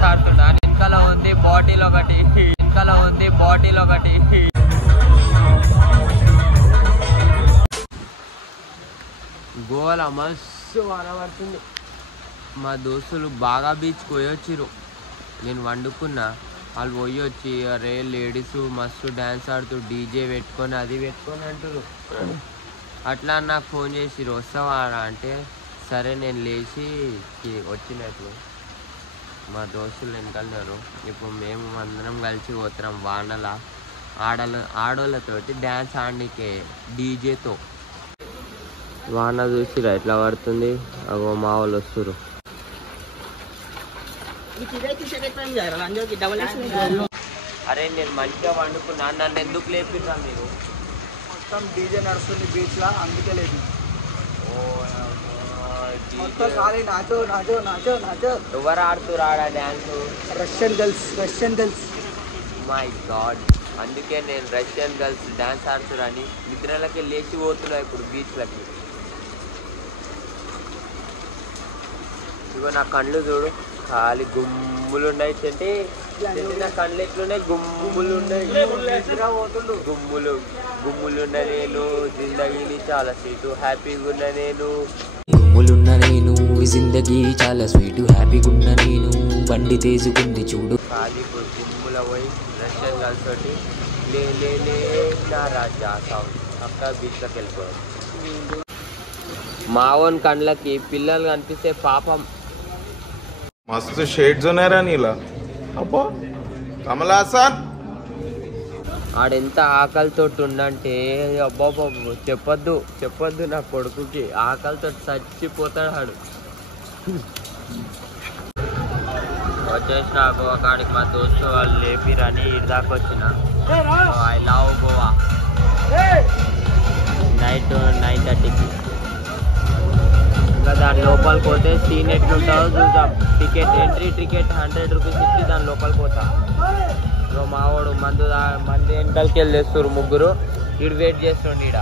Dance ఆడుతున్నా. వెనకాల ఉంది బాటిల్ ఒకటి, వెనకాల ఉంది బాటిల్ ఒకటి. గోవాలో మస్తు వాన పడుతుంది. మా దోస్తులు బాగా బీచ్ పోయొచ్చిరు. నేను వండుకున్నా, వాళ్ళు పోయి వచ్చి అరే లేడీస్ మస్తు డ్యాన్స్ ఆడుతూ డీజే పెట్టుకొని అది పెట్టుకొని అంటారు. అట్లా నాకు ఫోన్ చేసిరు వస్తావా అంటే సరే నేను లేచి వచ్చినట్లు. మా దోస్తులు వెనకాలన్నారు. ఇప్పుడు మేము అందరం కలిసి పోతున్నాం వానల ఆడోళ్ళతోటి డ్యాన్స్ ఆడనీకే డీజేతో. వాన చూసిరా ఎట్లా పడుతుంది. అగో మా వాళ్ళు వస్తురు. అరే నేను మంచిగా వండుకున్నా, నన్ను ఎందుకు లేపిరా మీరు? మొత్తం డీజే నడుస్తుంది బీచ్ లా, అందుకే లేదు. ఎవరు ఆడుతురు ఆడ dance? Russian girls. My God, అందుకే నేను రష్యన్ గర్ల్స్ డ్యాన్స్ ఆడుతురని నిద్రలకి లేచి పోతున్నా ఇప్పుడు బీచ్లకి. ఇగో నా కళ్ళు చూడు ఖాళీ గుమ్ములు ఉన్నాయి. చెంటి నా కళ్ళు ఎట్లున్నాయి? గుమ్ములు ఉన్నాయి. గుమ్ములు ఉన్న నేను జిందగీని చాలా స్వీటు హ్యాపీగా ఉన్న నేను. గుమ్ములున్న నేను జిందగీ చాలా స్వీటు హ్యాపీగా ఉన్న నేను. బండి తేజుకుంది చూడు. ఖాళీ గుమ్ముల పోయి రష్యన్ గర్ల్స్ తోటి లే నా రాజా సాంగ్ అక్క బీచ్లోకి వెళ్ళిపోయాం. మావోన్ కండ్లకి పిల్లలు కనిపిస్తే పాపం. मस्त शेड्स ఉన్నాయరా నీలా. అబ్బా కమల్ హాసన్ ఆడెంత ఆకలితో ఉండంటే అబ్బా చెప్పొద్దు నా కొడుకుకి. ఆకలితో చచ్చిపోతాడు ఆడు. వచ్చేసిన గోవా కాడికి మా దోస్తు వాళ్ళు లేపిరని ఇదాకా వచ్చిన. I love Goa. నైట్ 9:30కి. ఇంకా దాని లోపలికి పోతే సీన్ ఎట్లుంటుందో చూద్దాం. ఎంట్రీ టికెట్ 100 రూపీస్ ఇచ్చి దాని లోపలికి పోతాం. మావాడు మందు వెనకాలకి వెళ్ళేస్తారు ముగ్గురు. ఇడు వెయిట్ చేస్తుండే ఈడ.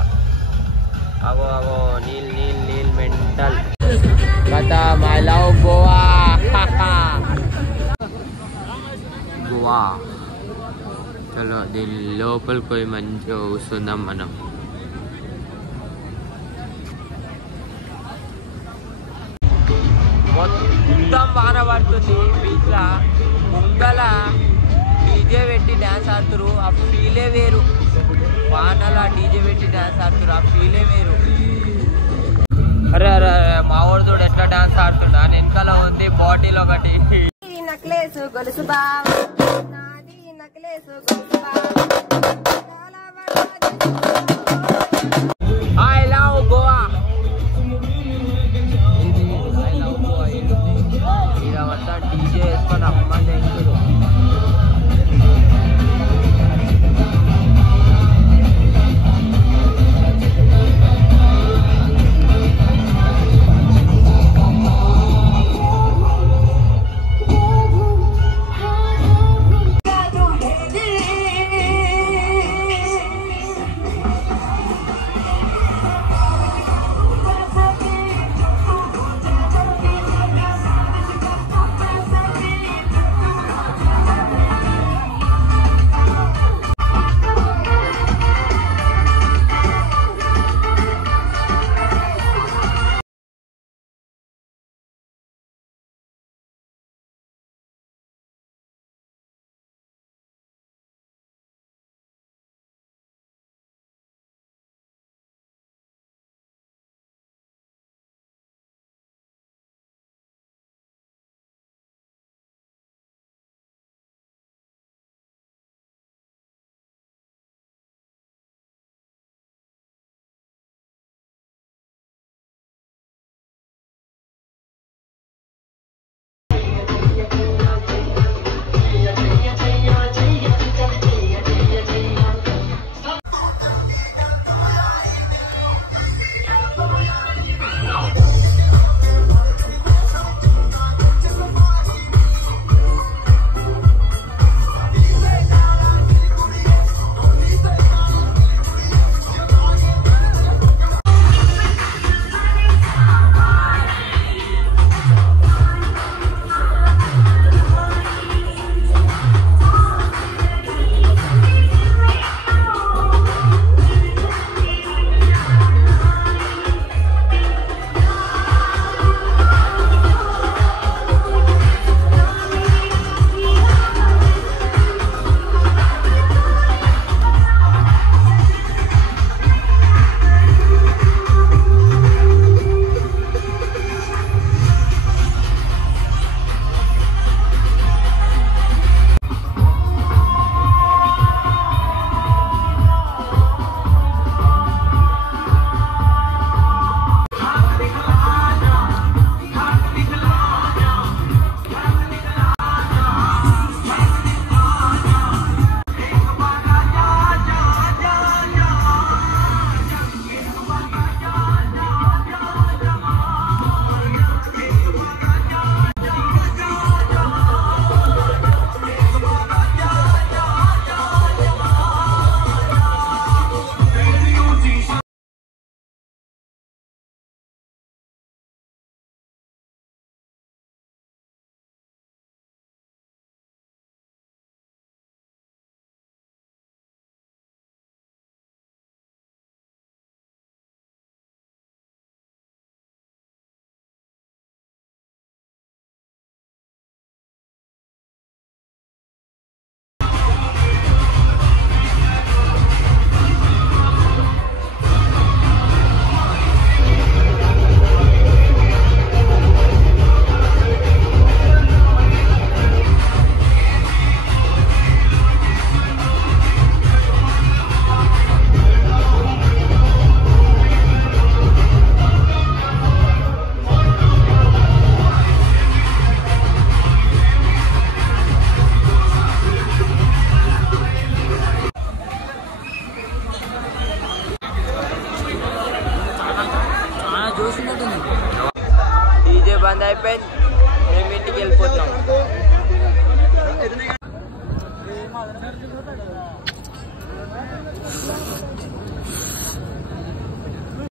అగో నీల్ మెంటల్ కథ. My love Goa. గోవా చలో దీని లోపలికి పోయి మంచిగా కూర్చుందాం మనం. మొత్తం వాన పడుతుంది బీచ్లా. ముంగల డీజే పెట్టి డ్యాన్స్ ఆడుతురు, ఆ ఫీలే వేరు. వానలా డీజే పెట్టి డ్యాన్స్ ఆడుతురు, ఆ ఫీలే వేరు. అరే మా ఊరితో ఎట్లా డ్యాన్స్ ఆడుతున్నా. వెనకాల ఉంది బాటిల్ ఒకటి. నక్లేసు గొలుసు బావ, నాది నక్లేసు గొలుసు బావ. I love Goa. ఇదంతా డీజే వేసుకొని అమ్మంది ఎక్కువ. అయిపోయింది, మేము ఇంటికి వెళ్ళిపోతున్నాం.